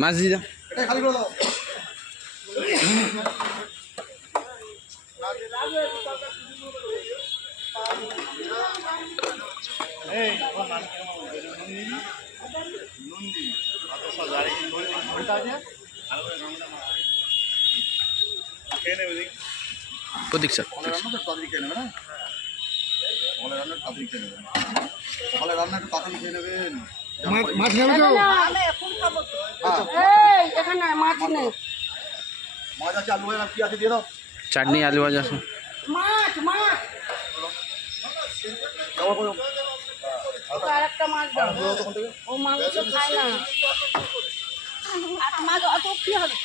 মাছ দিয়ে দাও। এটা খালি করে দাও। প্রতীক স্যার মাছ নেবে তো? এখানে মাছ নেই। মাছ আছে, আলু কি আছে দিয়ে দাও। চাটনি আলু ভাজা আছে। মাছ মাছ আর একটা মাছ দাও। ও মাংস খায় না। আর মাছ অত কি হবে?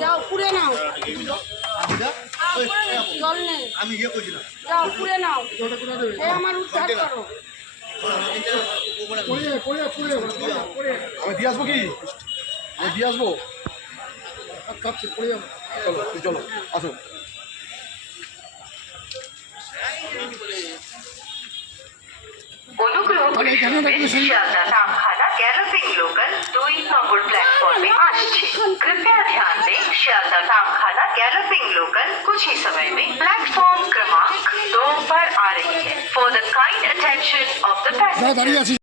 যাও পুড়ে নাও। জল নেই, আমি ইয়ে করছি না। যাও পুড়ে নাও। আমার উদ্ধার করো। আমি দিয়ে আসবো কি? আমি দিয়ে আসবো। চলো তুই চলো, আসো। অনুগ্রহ করে শিয়ালদা নামখানা গ্যালোপিং লোকাল 2 নম্বর प्लेटफॉर्म में আসছে। कृपया ध्यान दें, शियालदा नामखाना गैलोपिंग लोकल कुछ ही समय में प्लेटफॉर्म क्रमांक 2 पर आ रही है। For the kind attention of the passengers.